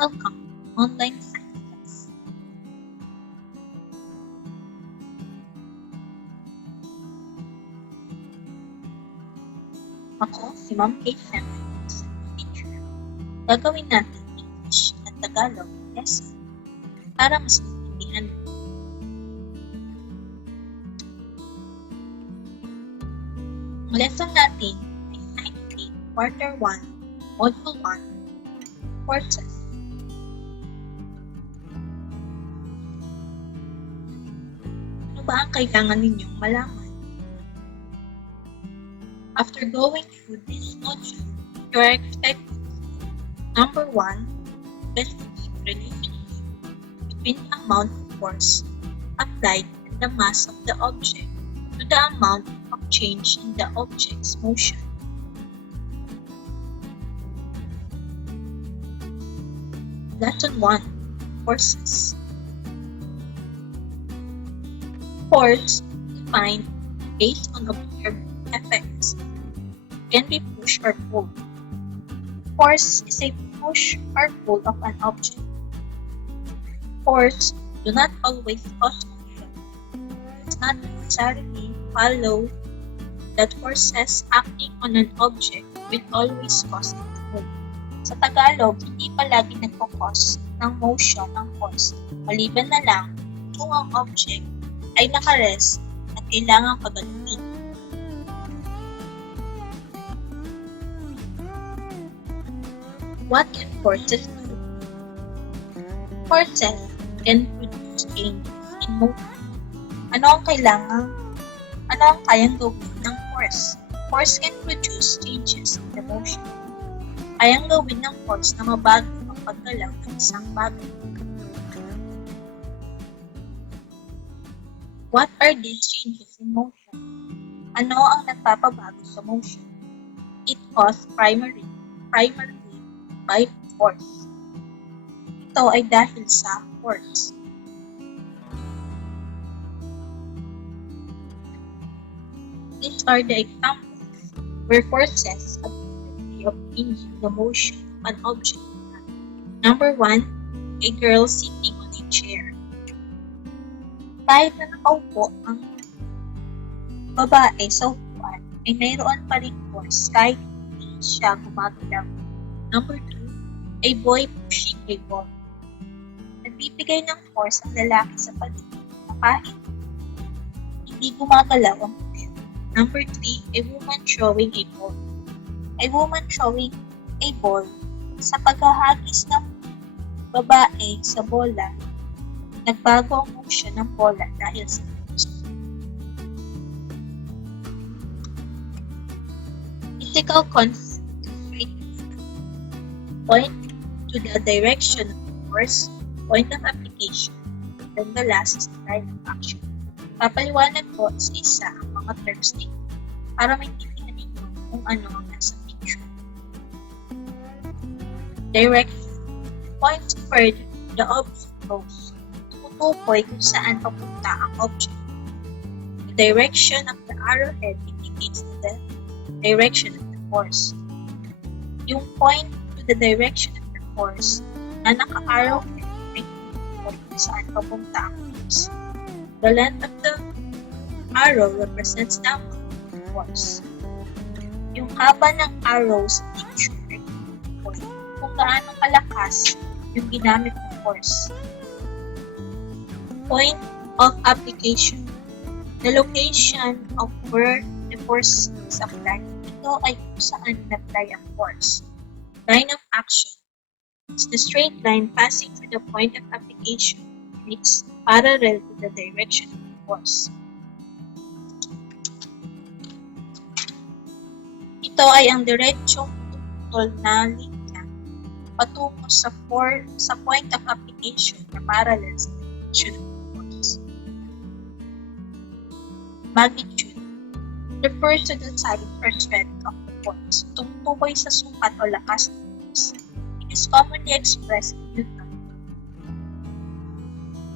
Welcome to Online Science Class. Ako si Ma'am Kate Henry, isang teacher. Gagawin natin English at Tagalog lesson para mas maintindihan mo. Ang lesson natin ay Science 8, Quarter 1, Module 1, Courses. Ano ba ang kailangan ninyong malaman? After going through this module, you are expected to number 1, investigate relationship between the amount of force applied and the mass of the object to the amount of change in the object's motion. Lesson 1, Forces. Force defined based on observed effects can be push or pull. Force is a push or pull of an object. Force do not always cause motion. It does not necessarily follow that forces acting on an object will always cause it to move. Sa Tagalog, hindi palagi nagpo-cause ng motion ang force, maliban na lang kung ang object ay nakarest at kailangang pagalutin. What can forces do? Forces can produce changes in motion. Ano ang kayang gawin ng force? Force can produce changes in the motion. Kayang gawin ng force na mabago ang paggalaw ng isang bagay. What are these changes in motion? Ano ang nagpapabago sa motion? It caused primarily by force. Ito ay dahil sa force. These are the examples where forces have the ability of changing the motion of an object. Number 1, a girl sitting on a chair. Kahit na nakaupo ang babae sa upuan, ay mayroon pa rin force kahit hindi siya gumagalaw. Number 2, a boy pushing a ball. Nagbibigay ng force ang lalaki sa paligid na kahit hindi gumagalaw ang push. Number 3, a woman throwing a ball. A woman throwing a ball sa paghahagis ng babae sa bola, nagbago ang motion ng bola dahil sa force. Physical concept of straightness. Point to the direction of the force, point of application, then the last is the line of action. Papaliwanag ko sa isa ang mga terms nito para maintindihan ninyo kung ano ang nasa picture. Direction. Points where the object goes. Tumutukoy kung saan papunta ang object. The direction of the arrowhead indicates the direction of the force. Yung point to the direction of the force na naka-arrowhead ay tumutukoy kung saan papunta ang force. The length of the arrow represents the amount of force. Yung haba ng arrow sa picture ay tumutukoy kung gaano kalakas yung ginamit ng force. Point of application. The location of where the force is applied. Ito ay kung saan na-apply ang force. Line of action. It's the straight line passing through the point of application. It's parallel to the direction of the force. Ito ay ang diretsong tutol na linya patungo sa point of application na parallel sa direction of the force. Magnitude refers to the size or strength of the force. Tumutukoy sa sukat o lakas ng force. It is commonly expressed in Newton.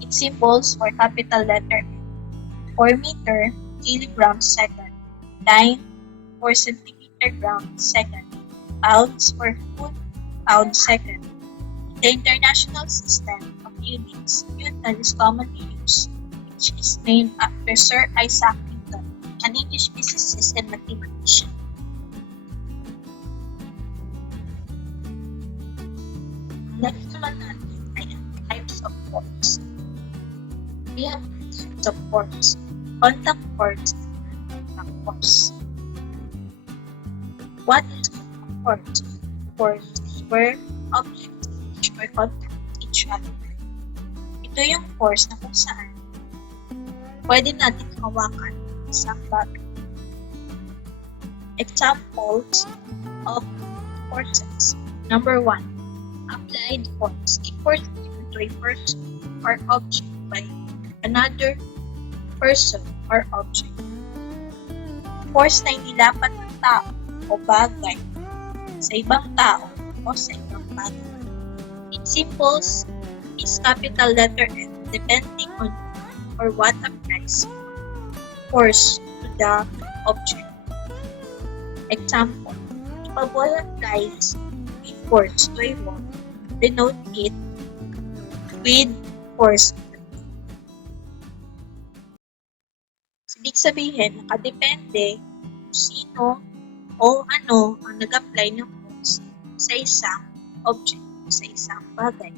Its symbols for capital letter M, for meter, kilogram, second, line, for centimeter, gram, second, pounds for foot, pound, second, the international system of units, Newton is commonly used, which is named after Sir Isaac Newton, an English physicist and mathematician. Next naman natin ay ang types of force. We have types of force: contact force and non-contact force. What is contact force? Force is where objects touch or contact each other. Ito yung force na kung saan pwede natin hawakan isang bagay. Examples of forces. Number 1, applied force. A force given to a person or object by another person or object. Force na inilapat ng tao o bagay sa ibang tao o sa ibang bagay. Its symbols is capital letter F depending on or what applies force to the object. Example, if a ball applies a force to a wall, denote it with force. Ibig sabihin, nakadepende kung sino o ano ang nag-apply ng force sa isang object o sa isang bagay.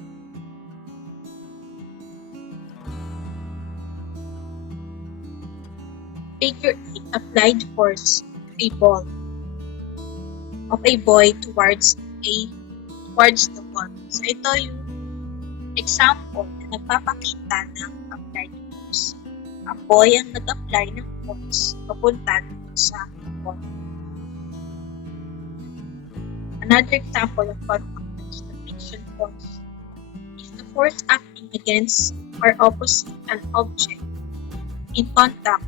Figure 8, applied force of a ball of a boy towards the wall. So ito yung example na nagpapakita ng applied force. Ang boy ang nag-apply ng force papunta dito sa wall. Another example of contact force, the friction force, is the force acting against or opposite an object in contact,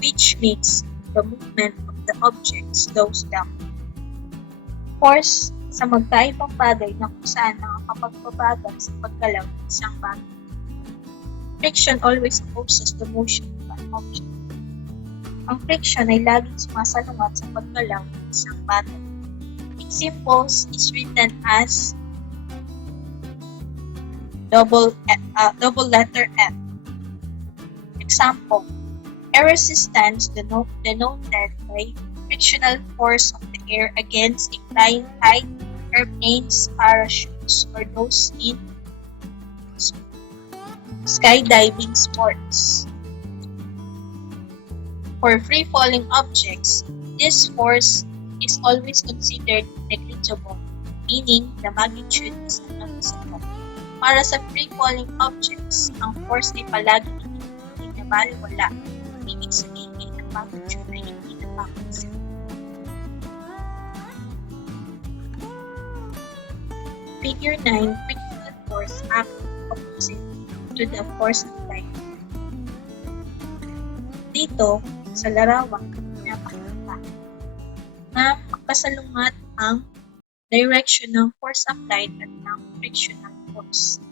which makes the movement of the object slows down. Force sa magkaibang bagay na kung saan nakakapagpabagal sa paggalaw ng isang bagay. Friction always opposes the motion of an object. Ang friction ay laging sumasalungat sa paggalaw ng isang bagay. Its symbols is written as double letter F. Example, air resistance denoted by frictional force of the air against a flying kite, airplanes, parachutes, or those in skydiving sports. For free-falling objects, this force is always considered negligible, meaning the magnitude is noticeable. Para sa free-falling objects, ang force ay palagi hindi na baliwala. Ibig sabihin ang magnitude ay hindi napapansin. Figure 9, frictional force acting opposite to the force applied. Dito, sa larawan, pinapakita na magkasalungat ang direction ng force applied at ng frictional force.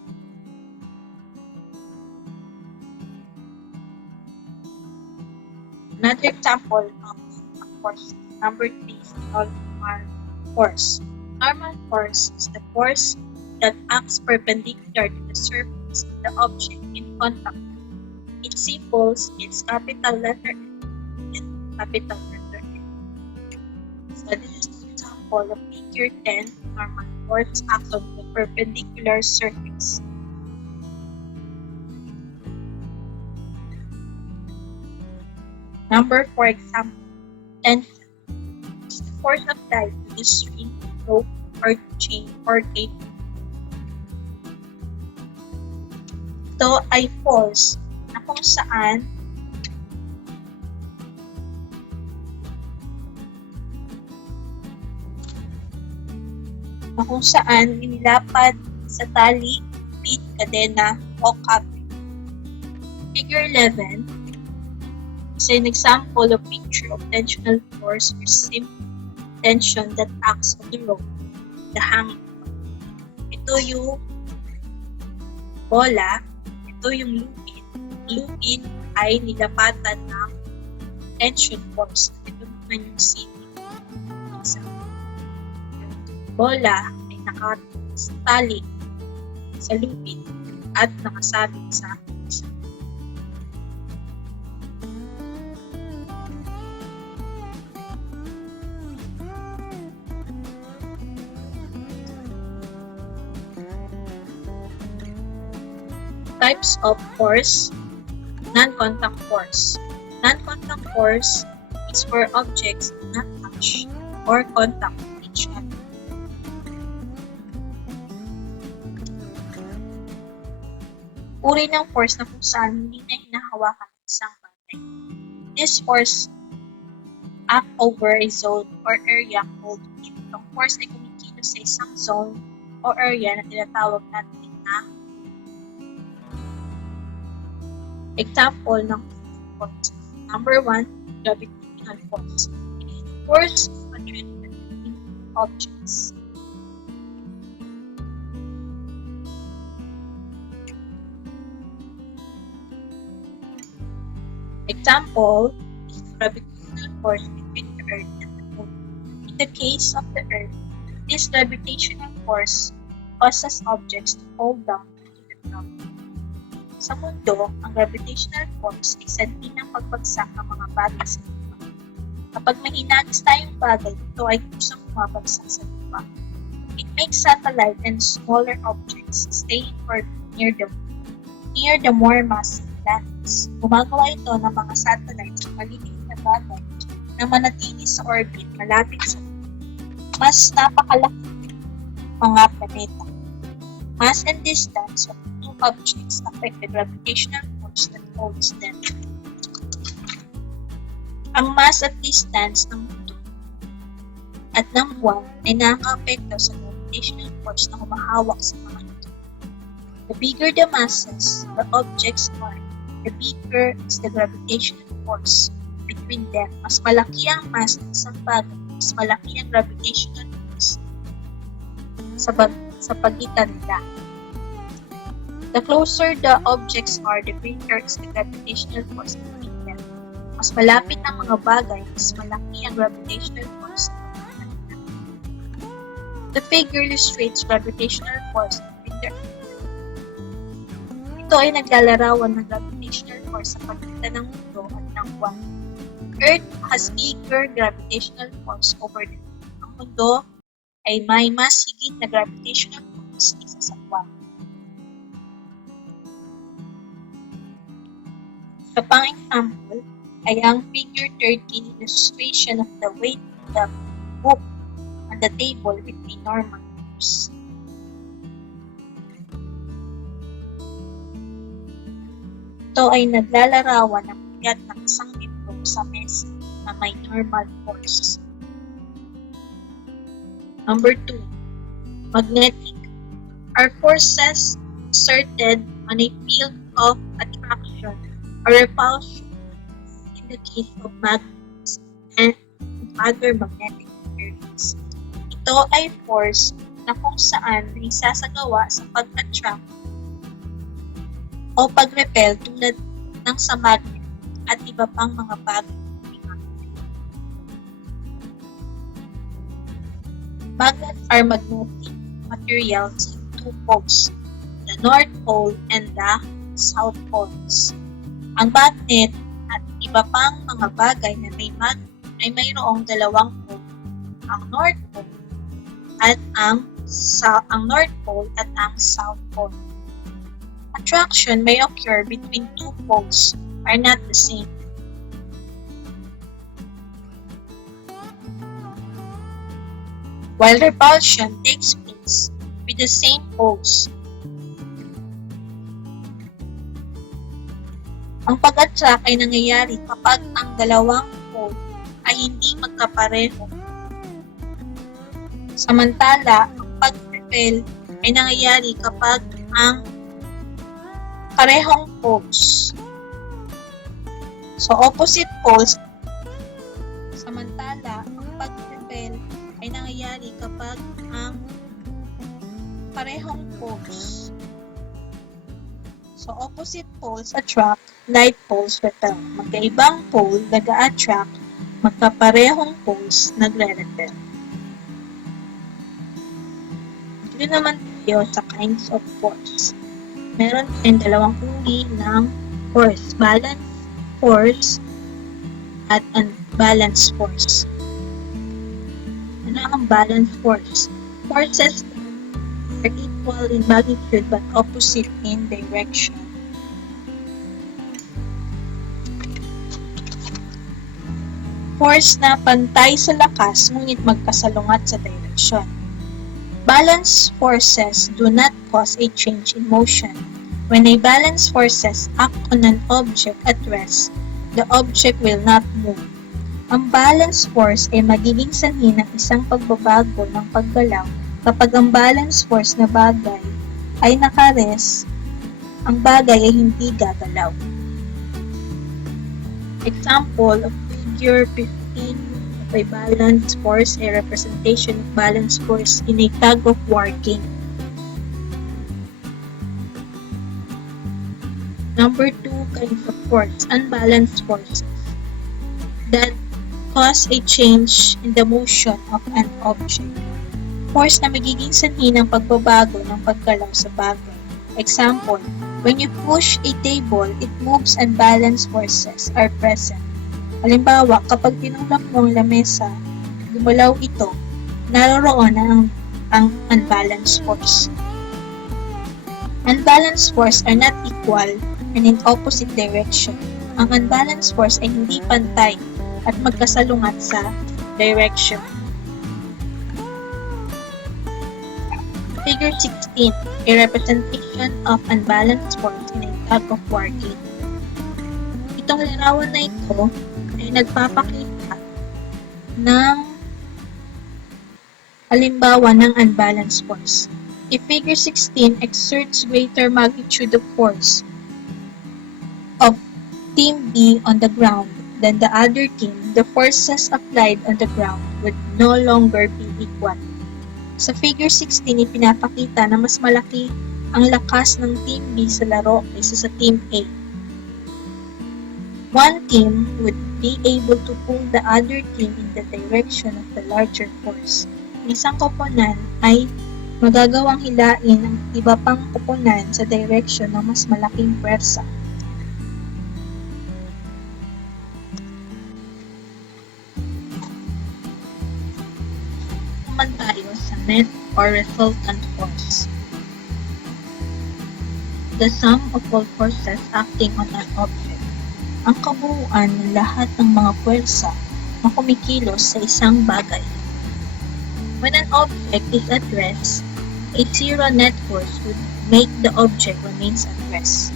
Another example of force, number 3 is normal force. Normal force is the force that acts perpendicular to the surface of the object in contact. Its symbols is capital letter N and capital letter N. So this is an example of figure 10, normal force acts on the perpendicular surface. Number 4 example, tension is the force applied to the string, rope, or chain or cable. Ito ay force na kung saan inilapad sa tali, bit, kadena, o cable. Figure 11 is an example of picture of tensional force or simple tension that acts on the rope, the hanging. Ito yung bola, ito yung lupit. Lupit ay nilapatan ng tension force. Ito naman yung sitting. Bola ay sa tali, sa lupit, at nakasabit sa isa. Types of force. Non-contact force. Non-contact force is where objects do not touch or contact with each other. Uri ng force na kung saan hindi na hinahawakan ng isang bagay. This force act over a zone or area called field. Ang force ay kumikilos sa isang zone o area na tinatawag natin na example ng force. Number 1, gravitational force. It is the force of attraction between objects. Example is the gravitational force between the Earth and the Moon. In the case of the Earth, this gravitational force causes objects to fall down to the ground. Sa mundo, ang gravitational force ay sanhi ng pagbagsak ng mga bagay sa lupa. Kapag may hinagis tayong bagay, ito ay kusang bumabagsak sa lupa. It makes satellite and smaller objects staying near the more massive planets. Gumagawa ito ng mga satellites o maliliit na bagay na manatili sa orbit malapit sa mas napakalaki mga planeta. Mass and distance of two objects affect the gravitational force that holds them. Ang mass at distance ng mundo at ng buwan ay nakaka-apekto sa gravitational force na humahawak sa mga ito. The bigger the masses the objects are, the bigger is the gravitational force between them. Mas malaki ang mass ng isang bagay, mas malaki ang gravitational force sa pagitan nila. The closer the objects are, the greater is the gravitational force between them. Mas malapit ang mga bagay, mas malaki ang gravitational force sa pagitan nila. The figure illustrates gravitational force between the Earth. Ito ay naglalarawan ng gravitational force sa pagitan ng mundo at ng buwan. Earth has bigger gravitational force over the Moon. Ang mundo ay may mas higit na gravitational force kaysa sa buwan. Sa pang-example ay ang figure 13 illustration of the weight of the book on the table with a normal force. Ito ay naglalarawan ng bigat ng isang libro sa mesa na may normal force. Number 2, magnetic. Are forces exerted on a field of attraction or repulsion in the case of magnets and other magnetic materials. Ito ay force na kung saan isasagawa sa pag-attract o pag-repel tulad ng sa magnet at iba pang mga bagay. Magnets are magnetic materials in two poles, the North Pole and the South Poles. Ang magnet at iba pang mga bagay na may magnet ay mayroong dalawang pole, ang North Pole at ang North Pole at ang South Pole. Attraction may occur between two poles are not the same. While repulsion takes place with the same poles. Ang pag-attract ay nangyayari kapag ang dalawang pole ay hindi magkapareho. Samantala, ang pag-repel ay nangyayari kapag ang parehong poles. So, opposite poles. Samantala, ang pag-repel ay nangyayari kapag ang parehong poles. So, opposite poles attract, like poles repel. Magkaibang pole nag-a-attract, magkaparehong poles nagre-repel. Yun naman tayo sa kinds of force. Meron tayong dalawang uri ng force, balance force at unbalanced force. Ano ang balance force? Forces are equal in magnitude but opposite in direction. Force na pantay sa lakas ngunit magkasalungat sa direksyon. Balanced forces do not cause a change in motion. When a balanced forces act on an object at rest, the object will not move. Ang balanced force ay magiging sanhi ng isang pagbabago ng paggalaw kapag ang balanced force na bagay ay nakares, ang bagay ay hindi gagalaw. Example of figure 15 of a balanced force, a representation of balanced force in a tug-of-war game. Number 2 kinds of force, unbalanced forces that cause a change in the motion of an object. Force na magiging sanhi ng pagbabago ng paggalaw sa bagay. Example, when you push a table, it moves and balanced forces are present. Halimbawa, kapag tinulak mo ang lamesa, gumalaw ito, naroroon na ang unbalanced force. Unbalanced force are not equal and in opposite direction. Ang unbalanced force ay hindi pantay at magkasalungat sa direction. Figure 16, a representation of unbalanced force in a tug-of-war game. Itong larawan na ito ay nagpapakita ng halimbawa ng unbalanced force. If figure 16 exerts greater magnitude of force of team B on the ground than the other team, the forces applied on the ground would no longer be equal. Sa figure 16, ipinapakita na mas malaki ang lakas ng team B sa laro kaysa sa team A. One team would be able to pull the other team in the direction of the larger force. Ang isang koponan ay magagawang hilain ang iba pang koponan sa direction ng mas malaking pwersa. Naman tayo sa net or resultant force. The sum of all forces acting on an object. Ang kabuuan ng lahat ng mga pwersa na kumikilos sa isang bagay. When an object is at rest, a zero net force would make the object remains at rest.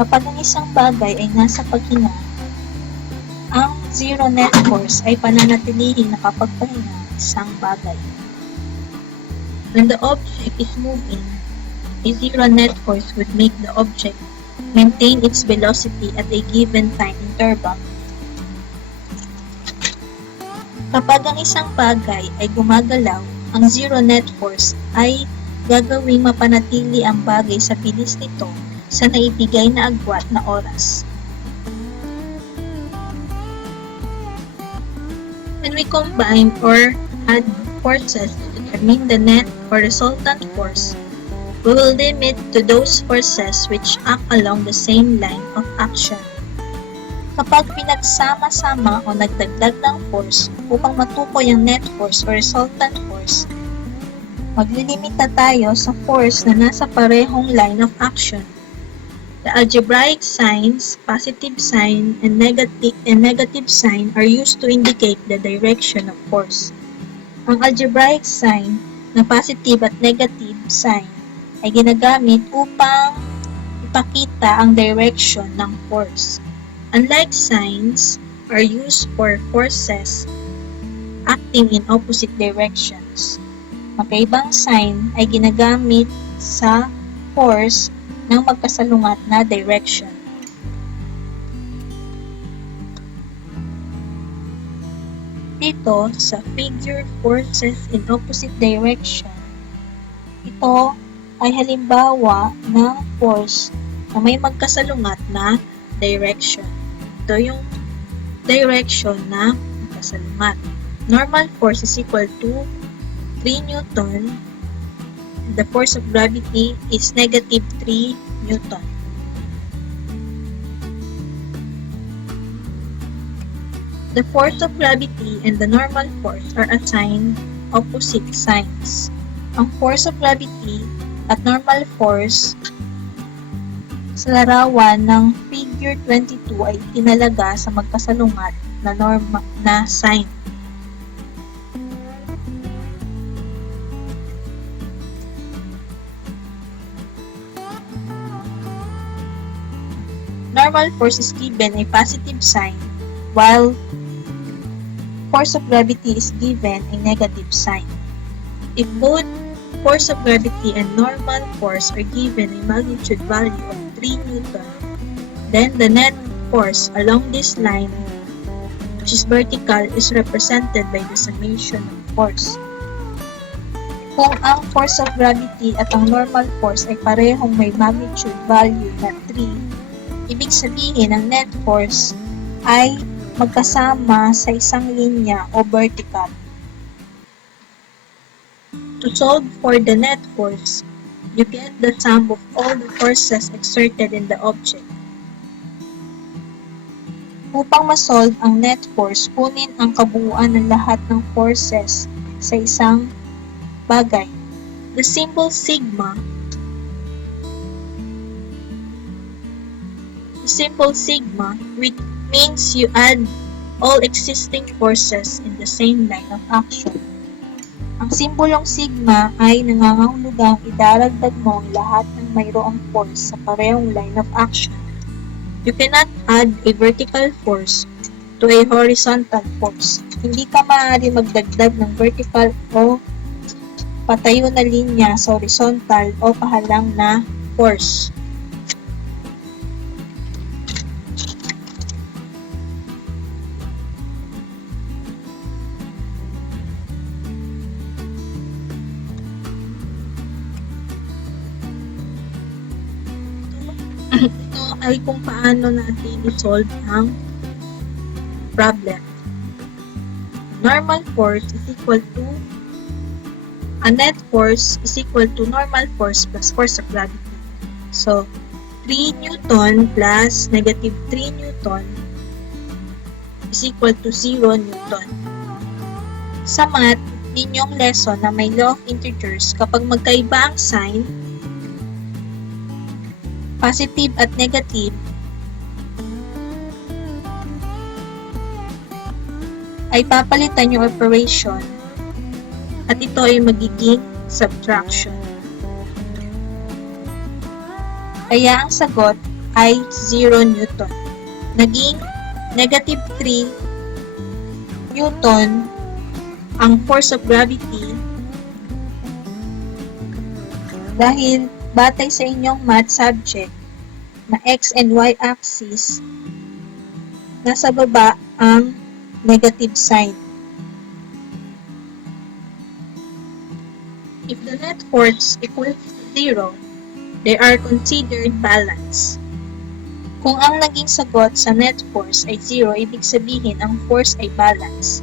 Kapag ang isang bagay ay nasa paghinga, ang zero net force ay pananatiling nakapagpahinga ang isang bagay. When the object is moving, a zero net force would make the object maintain its velocity at a given time interval. Kapag ang isang bagay ay gumagalaw, ang zero net force ay gagawing mapanatili ang bagay sa bilis nito sa naibigay na agwat na oras. When we combine or add forces to determine the net or resultant force, we will limit to those forces which act along the same line of action. Kapag pinagsama-sama o nagdagdag ng force upang matukoy ang net force o resultant force, maglilimita tayo sa force na nasa parehong line of action. The algebraic signs, positive sign, and negative sign are used to indicate the direction of force. Ang algebraic sign na positive at negative sign ay ginagamit upang ipakita ang direction ng force. Unlike signs are used for forces acting in opposite directions. Magkaibang sign ay ginagamit sa force ng magkasalungat na direction. Dito sa figure forces in opposite direction, ito ay halimbawa ng force na may magkasalungat na direction. Ito yung direction na magkasalungat. Normal force is equal to 3 Newton the force of gravity is negative 3 Newton. The force of gravity and the normal force are assigned opposite signs. Ang force of gravity at normal force sa larawan ng figure 22 ay tinalaga sa magkasalungat na sign. Normal force is given a positive sign, while force of gravity is given a negative sign. If both force of gravity and normal force are given a magnitude value of 3 Newton, then the net force along this line, which is vertical, is represented by the summation of force. Kung ang force of gravity at ang normal force ay parehong may magnitude value na 3, ibig sabihin ang net force ay magkasama sa isang linya o vertical. To solve for the net force, you get the sum of all the forces exerted in the object. Upang ma-solve ang net force, kunin ang kabuuan ng lahat ng forces sa isang bagay. The symbol sigma which means you add all existing forces in the same line of action. Ang simbolong sigma ay nangangahulugang idaragdag mo ang lahat ng mayroong force sa parehong line of action. You cannot add a vertical force to a horizontal force. Hindi ka maaari magdagdag ng vertical o patayo na linya sa horizontal o pahalang na force. Ito ay kung paano natin i-solve ang problem. Normal force is equal to a net force is equal to normal force plus force of gravity. So, 3 Newton plus negative 3 Newton is equal to 0 Newton. Sa math, ninyong lesson na may law of integers, kapag magkaiba ang sign, positive at negative, ay papalitan yung operation at ito ay magiging subtraction. Kaya ang sagot ay 0 Newton. Naging negative 3 Newton ang force of gravity dahil batay sa inyong math subject na x and y axis, nasa baba ang negative sign. If the net force equals to 0, they are considered balanced. Kung ang naging sagot sa net force ay 0, ibig sabihin ang force ay balance.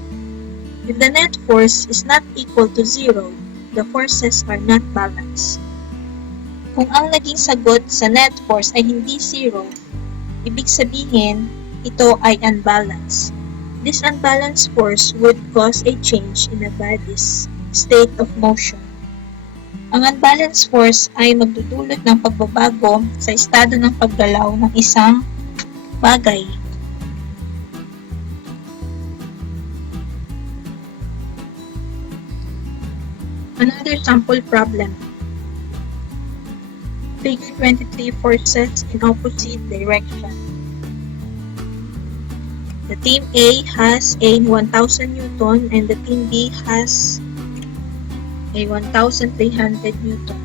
If the net force is not equal to 0, the forces are not balanced. Kung ang naging sagot sa net force ay hindi 0, ibig sabihin ito ay unbalanced. This unbalanced force would cause a change in a body's state of motion. Ang unbalanced force ay magdudulot ng pagbabago sa estado ng paggalaw ng isang bagay. Another sample problem. Figure 23 forces in opposite direction. The team A has a 1,000 Newton and the team B has a 1,300 Newton.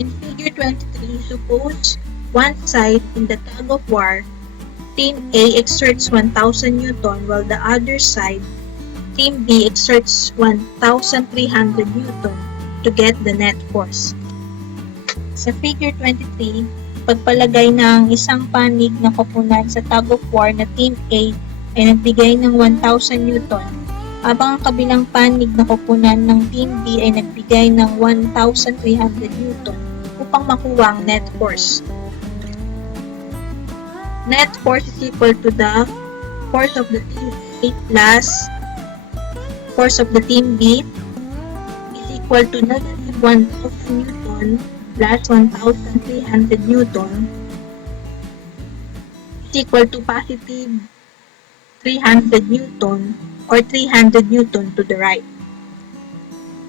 In figure 23, suppose one side in the tug of war, team A exerts 1,000 Newton while the other side, team B exerts 1,300 Newton to get the net force. Sa figure 23, pagpalagay ng isang panig na koponan sa tug of war na team A ay nagbigay ng 1,000 Newton habang ang kabilang panig na koponan ng Team B ay nagbigay ng 1,300 Newton upang makuha ang net force. Net force is equal to the force of the Team A plus force of the Team B is equal to negative 1,000 Newton plus 1,300 Newton is equal to positive 300 Newton or 300 Newton to the right.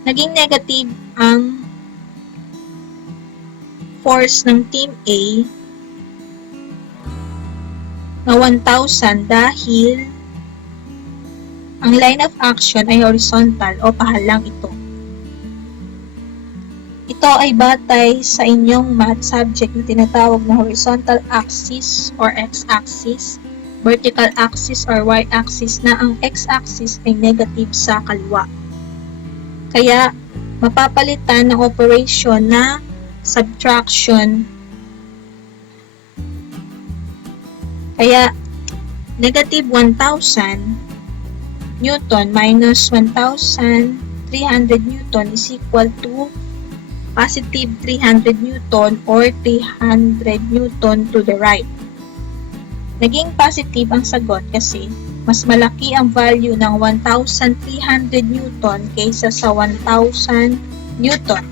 Naging negative ang force ng Team A na 1,000 dahil ang line of action ay horizontal o pahalang ito. Ito ay batay sa inyong math subject na tinatawag na horizontal axis or x-axis, vertical axis or y-axis na ang x-axis ay negative sa kaliwa. Kaya, mapapalitan ng operation na subtraction. Kaya, negative 1,000 Newton minus 1,300 Newton is equal to positive 300 Newton or 300 Newton to the right. Naging positive ang sagot kasi mas malaki ang value ng 1,300 Newton kaysa sa 1,000 Newton.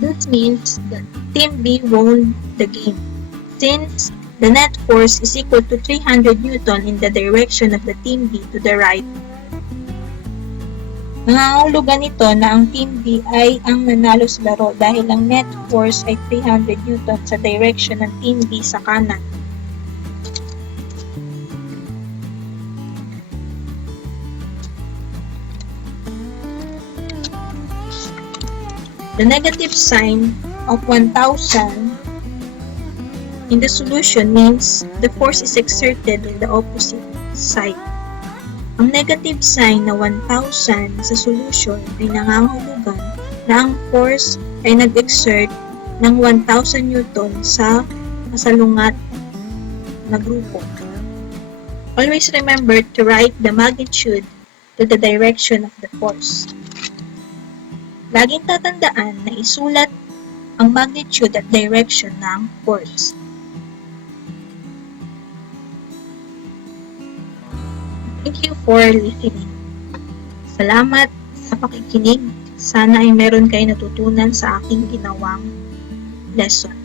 This means that Team B won the game since the net force is equal to 300 Newton in the direction of the Team B to the right. Nangangahulugan nito na ang Team B ay ang nanalo sa laro dahil ang net force ay 300 Newton sa direction ng Team B sa kanan. The negative sign of 1,000 in the solution means the force is exerted on the opposite side. Ang negative sign na 1,000 sa solution ay nangangahulugan na ang force ay nag-exert ng 1,000 Newton sa kasalungat na grupo. Always remember to write the magnitude to the direction of the force. Laging tatandaan na isulat ang magnitude at direction ng force. Thank you for listening. Salamat sa pakikinig. Sana ay meron kayo natutunan sa aking ginawang lesson.